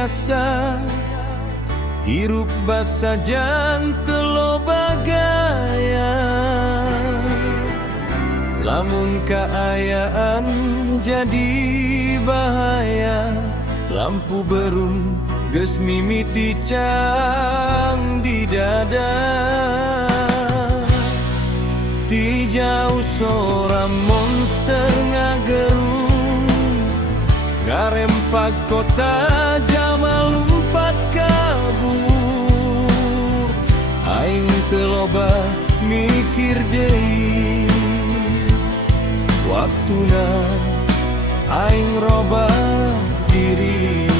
biasa hirup basa jan telo bagaya. Lamun kaayaan jadi bahaya, lampu berun geus mimiti cang di dada. Ti jauh sora monster ngagerung, ngarempak kota jama lumpat kabur. Aing teu loba mikir deui, waktuna aing robah diri.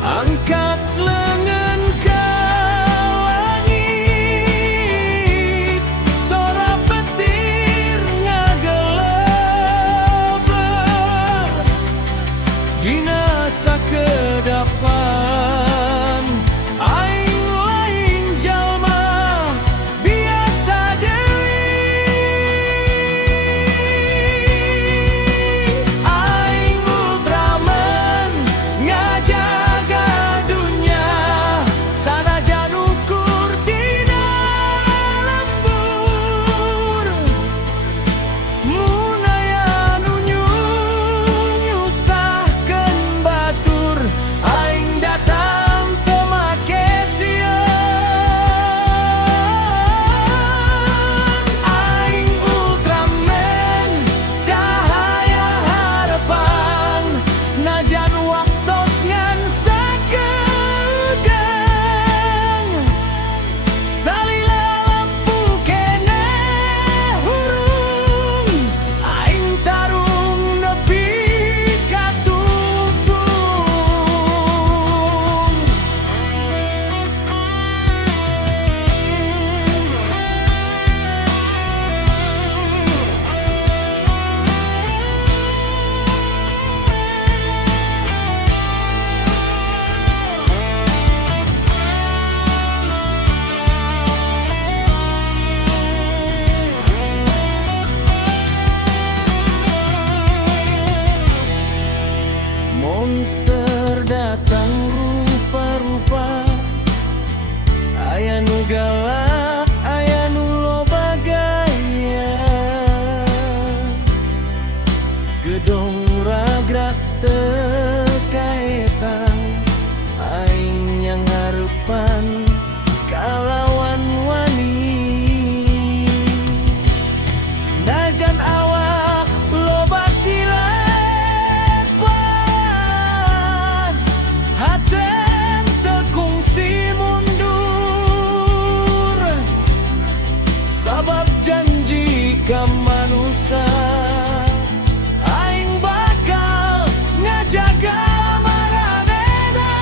Angkat lengan ka langit, sora petir ngagelebeh dina sakedapan. Aing lain jalma biasa deui, aing Ultraman ngajaga dunya sanajan ukur dina lembur. Mun aya nu nyusahkeun batur, aing datang teu make sieun. Aing Ultraman cahaya harapan, najan waktos ngan sakeudang. Salila lampu kene hurung, aing tarung nepi ka tutung. Monster datang rupa-rupa, aya nu galak, aya nu loba gaya. Gedong ragrak teu kaeta, aing yang harepan kalawan wani. Najan awak loba silepan, haten teu kungsi mundur. Sabab janji ka manusia, aing bakal ngajaga maranehna.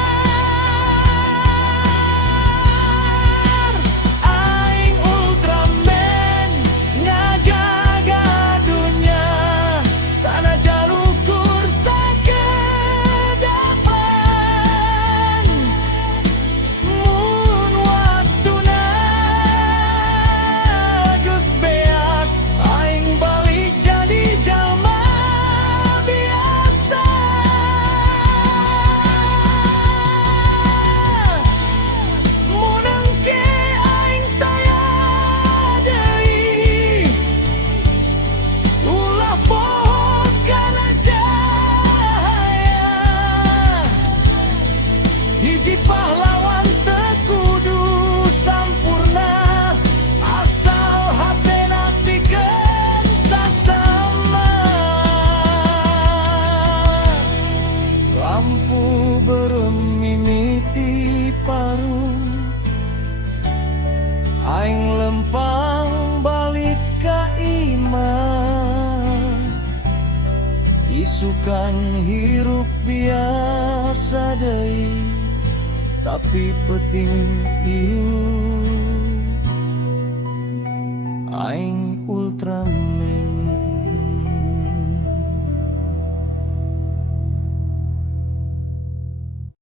Aing Ultraman ngajaga dunya sanajan ukur sakedapan. Mun waktuna geus beak, aing balik jadi jalma biasa. Mun engke aing taya deui, ulah poho kana cahaya. Hiji pahlawan teu kudu sampurna, asal hatena pikeun sasama. Lampu berem mimiti parung, aing lempang balik ka imah. Isukan hirup biasa deui, tapi penting ieu aing